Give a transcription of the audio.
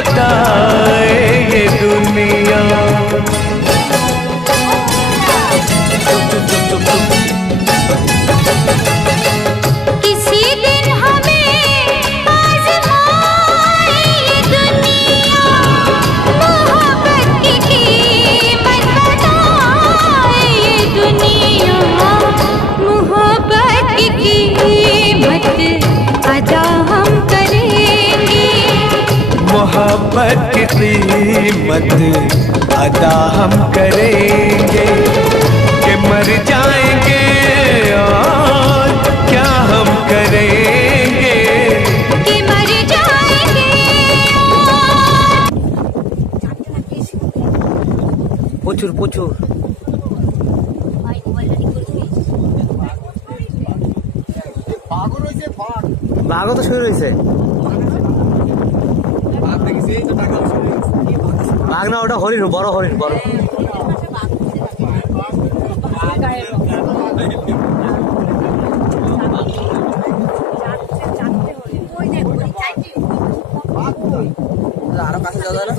बताए ये दुनिया। किसी दिन हमें आज़माए ये दुनिया, मोहब्बत की कीमत बताए ये दुनिया, मोहब्बत की कीमत अदा हम करेंगे, मोहब्बत की कीमत अदा हम करेंगे, कि मर जाएंगे और क्या हम करेंगे, कि मर जाएंगे। প্রচুর প্রচুর বাঘও তো শুরু হয়েছে। বাঘ না, ওটা হরিণ, বড় হরিণ, বড়। আরো কাছে যাওয়া যায় না?